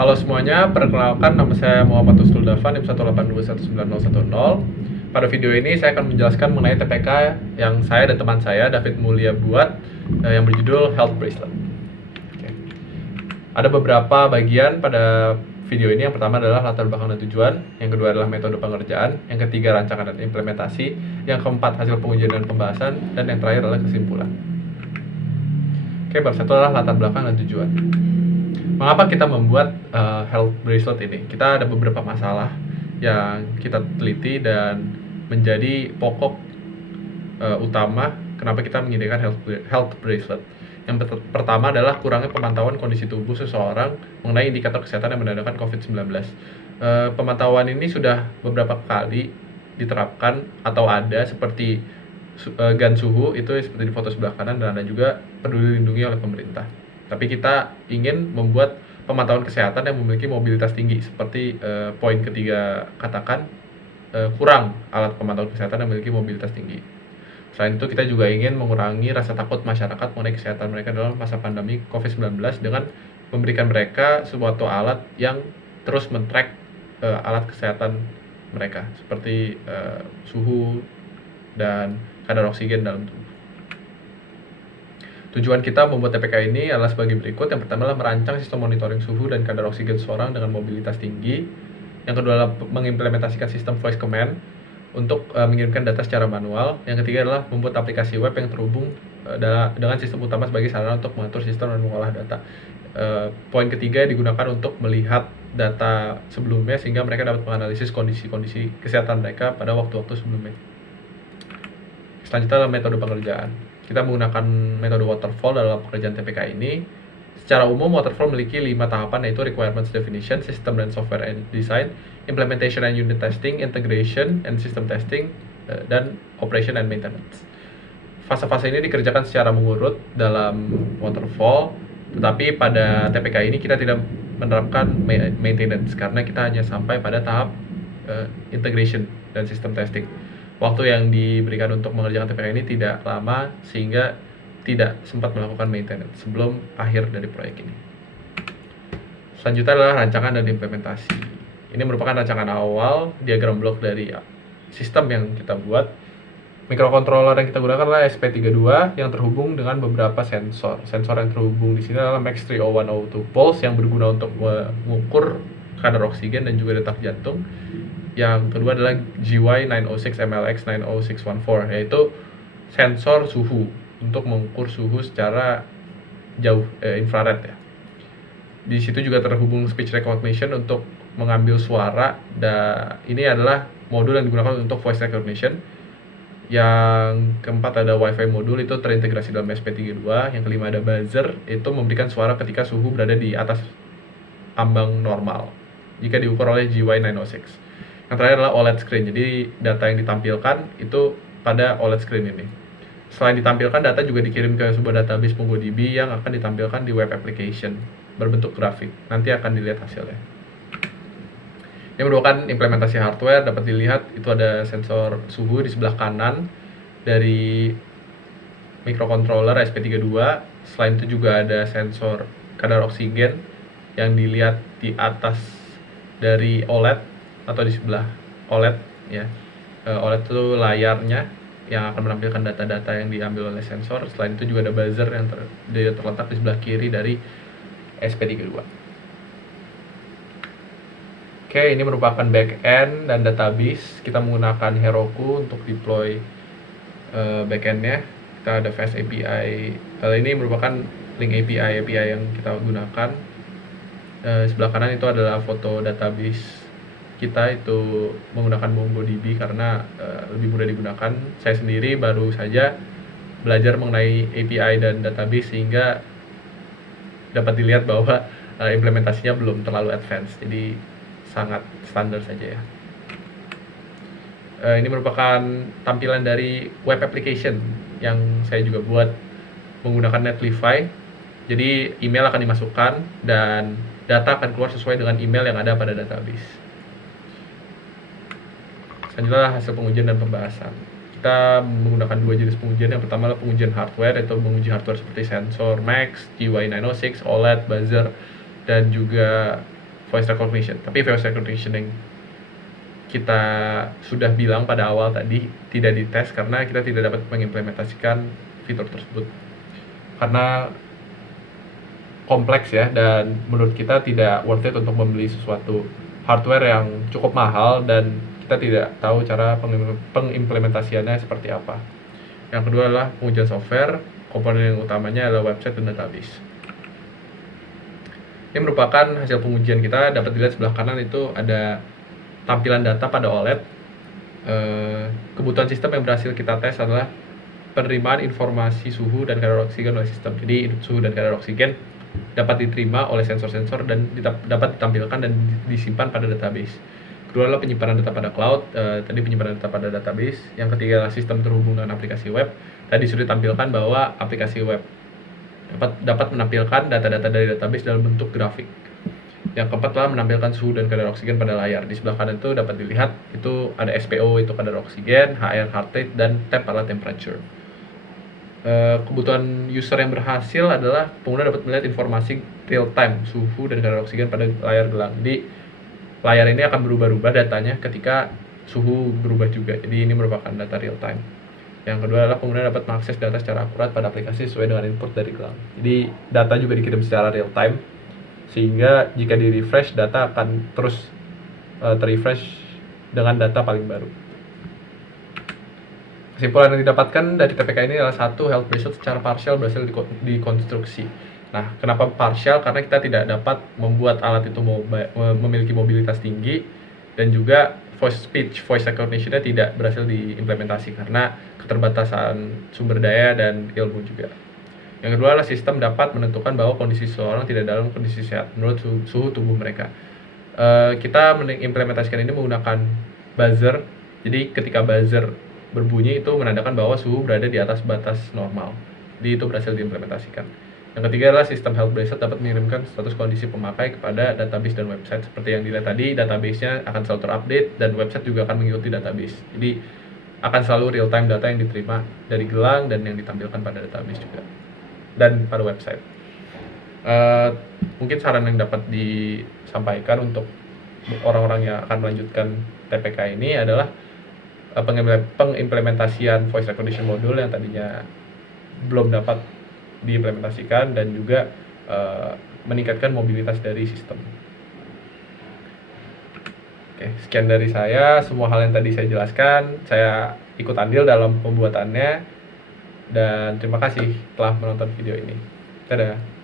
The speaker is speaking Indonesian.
Halo semuanya, perkenalkan nama saya Muhammad Ustul Dafan, NIM 182190010. Pada video ini saya akan menjelaskan mengenai TPK yang saya dan teman saya, David Mulia, buat yang berjudul Health Bracelet. Ada beberapa bagian pada video ini. Yang pertama adalah latar belakang dan tujuan, yang kedua adalah metode pengerjaan, yang ketiga rancangan dan implementasi, yang keempat hasil pengujian dan pembahasan, dan yang terakhir adalah kesimpulan. Bab satu adalah latar belakang dan tujuan. Mengapa kita membuat health bracelet ini? Kita ada beberapa masalah yang kita teliti dan menjadi pokok utama kenapa kita menyediakan health bracelet. Yang pertama adalah kurangnya pemantauan kondisi tubuh seseorang mengenai indikator kesehatan yang menandakan COVID-19. Pemantauan ini sudah beberapa kali diterapkan atau ada, seperti GAN suhu, itu seperti di foto sebelah kanan, dan ada juga peduli lindungi oleh pemerintah. Tapi kita ingin membuat pemantauan kesehatan yang memiliki mobilitas tinggi, seperti poin ketiga katakan, kurang alat pemantauan kesehatan yang memiliki mobilitas tinggi. Selain itu, kita juga ingin mengurangi rasa takut masyarakat mengenai kesehatan mereka dalam masa pandemi COVID-19 dengan memberikan mereka suatu alat yang terus men-track alat kesehatan mereka, seperti suhu dan kadar oksigen dalam tubuh. Tujuan kita membuat TPK ini adalah sebagai berikut. Yang pertama adalah merancang sistem monitoring suhu dan kadar oksigen seseorang dengan mobilitas tinggi. Yang kedua adalah mengimplementasikan sistem voice command untuk mengirimkan data secara manual. Yang ketiga adalah membuat aplikasi web yang terhubung dengan sistem utama sebagai sarana untuk mengatur sistem dan mengolah data. Poin ketiga digunakan untuk melihat data sebelumnya sehingga mereka dapat menganalisis kondisi-kondisi kesehatan mereka pada waktu-waktu sebelumnya. Selanjutnya adalah metode pengerjaan. Kita menggunakan metode waterfall dalam pekerjaan TPK ini. Secara umum, waterfall memiliki 5 tahapan, yaitu requirements definition, system dan software and design, implementation and unit testing, integration and system testing, dan operation and maintenance. Fase-fase ini dikerjakan secara mengurut dalam waterfall, tetapi pada TPK ini kita tidak menerapkan maintenance karena kita hanya sampai pada tahap integration dan system testing. Waktu yang diberikan untuk mengerjakan TPK ini tidak lama, sehingga tidak sempat melakukan maintenance sebelum akhir dari proyek ini. Selanjutnya adalah rancangan dan implementasi. Ini merupakan rancangan awal, diagram blok dari sistem yang kita buat. Mikrokontroler yang kita gunakan adalah SP32 yang terhubung dengan beberapa sensor. Sensor yang terhubung di sini adalah MAX30102 Pulse yang berguna untuk mengukur kadar oksigen dan juga detak jantung. Yang kedua adalah GY906 MLX 90614, yaitu sensor suhu untuk mengukur suhu secara jauh, infrared ya. Di situ juga terhubung speech recognition untuk mengambil suara, dan ini adalah modul yang digunakan untuk voice recognition. Yang keempat ada Wi-Fi modul, itu terintegrasi dalam SP32. Yang kelima ada buzzer, itu memberikan suara ketika suhu berada di atas ambang normal jika diukur oleh GY906. Yang terakhir adalah OLED screen, jadi data yang ditampilkan itu pada OLED screen ini. Selain ditampilkan, data juga dikirim ke sebuah database MongoDB yang akan ditampilkan di web application berbentuk grafik. Nanti akan dilihat hasilnya. Ini merupakan implementasi hardware. Dapat dilihat itu ada sensor suhu di sebelah kanan dari microcontroller SP32. Selain itu juga ada sensor kadar oksigen yang dilihat di atas dari OLED atau di sebelah OLED ya. OLED itu layarnya yang akan menampilkan data-data yang diambil oleh sensor. Selain itu juga ada buzzer yang terletak di sebelah kiri dari SP32. Ini merupakan backend dan database. Kita menggunakan Heroku untuk deploy backendnya. Kita ada Fast API. Ini merupakan link API yang kita gunakan. Sebelah kanan itu adalah foto database kita, itu menggunakan MongoDB karena lebih mudah digunakan. Saya sendiri baru saja belajar mengenai API dan database, sehingga dapat dilihat bahwa implementasinya belum terlalu advance, jadi sangat standar saja ya. Ini merupakan tampilan dari web application yang saya juga buat menggunakan Netlify. Jadi email akan dimasukkan dan data akan keluar sesuai dengan email yang ada pada database. Selanjutnya hasil pengujian dan pembahasan. Kita menggunakan dua jenis pengujian. Yang pertama adalah pengujian hardware, yaitu menguji hardware seperti sensor MAX, GY906, OLED, buzzer, dan juga voice recognition. Tapi voice recognition yang kita sudah bilang pada awal tadi tidak dites karena kita tidak dapat mengimplementasikan fitur tersebut karena kompleks ya, dan menurut kita tidak worth it untuk membeli sesuatu hardware yang cukup mahal dan kita tidak tahu cara pengimplementasiannya seperti apa. Yang kedua adalah pengujian software. Komponen yang utamanya adalah website dan database. Ini merupakan hasil pengujian kita. Dapat dilihat sebelah kanan itu ada tampilan data pada OLED. Kebutuhan sistem yang berhasil kita tes adalah penerimaan informasi suhu dan kadar oksigen oleh sistem. Jadi suhu dan kadar oksigen dapat diterima oleh sensor-sensor dan dapat ditampilkan dan disimpan pada database. Kedua adalah penyimpanan data pada cloud. Tadi penyimpanan data pada database. Yang ketiga adalah sistem terhubung dengan aplikasi web. Tadi sudah ditampilkan bahwa aplikasi web dapat menampilkan data-data dari database dalam bentuk grafik. Yang keempat adalah menampilkan suhu dan kadar oksigen pada layar. Di sebelah kanan itu dapat dilihat itu ada SPO, itu kadar oksigen, HR, heart rate, dan temp adalah temperature. Kebutuhan user yang berhasil adalah pengguna dapat melihat informasi real time suhu dan kadar oksigen pada layar gelang. Jadi layar ini akan berubah-ubah datanya ketika suhu berubah juga. Jadi ini merupakan data real time. Yang kedua adalah pengguna dapat mengakses data secara akurat pada aplikasi sesuai dengan input dari gelang. Jadi data juga dikirim secara real time, sehingga jika di refresh data akan terus terrefresh dengan data paling baru. Kesimpulan yang didapatkan dari TPK ini adalah satu, health bracelet secara parsial berhasil dikonstruksi. Nah, kenapa parsial? Karena kita tidak dapat membuat alat itu memiliki mobilitas tinggi, dan juga voice recognition-nya tidak berhasil diimplementasi karena keterbatasan sumber daya dan ilmu juga. Yang kedua adalah sistem dapat menentukan bahwa kondisi seseorang tidak dalam kondisi sehat menurut suhu tubuh mereka. Kita mengimplementasikan ini menggunakan buzzer. Jadi ketika buzzer berbunyi itu menandakan bahwa suhu berada di atas batas normal. Jadi itu berhasil diimplementasikan. Yang ketiga adalah sistem health bracelet dapat mengirimkan status kondisi pemakai kepada database dan website. Seperti yang dilihat tadi, database-nya akan selalu terupdate dan website juga akan mengikuti database. Jadi akan selalu real time data yang diterima dari gelang dan yang ditampilkan pada database juga dan pada website. Mungkin saran yang dapat disampaikan untuk orang-orang yang akan melanjutkan TPK ini adalah pengimplementasian voice recognition module yang tadinya belum dapat diimplementasikan, dan juga meningkatkan mobilitas dari sistem. Oke, sekian dari saya. Semua hal yang tadi saya jelaskan, saya ikut andil dalam pembuatannya, dan terima kasih telah menonton video ini. Dadah.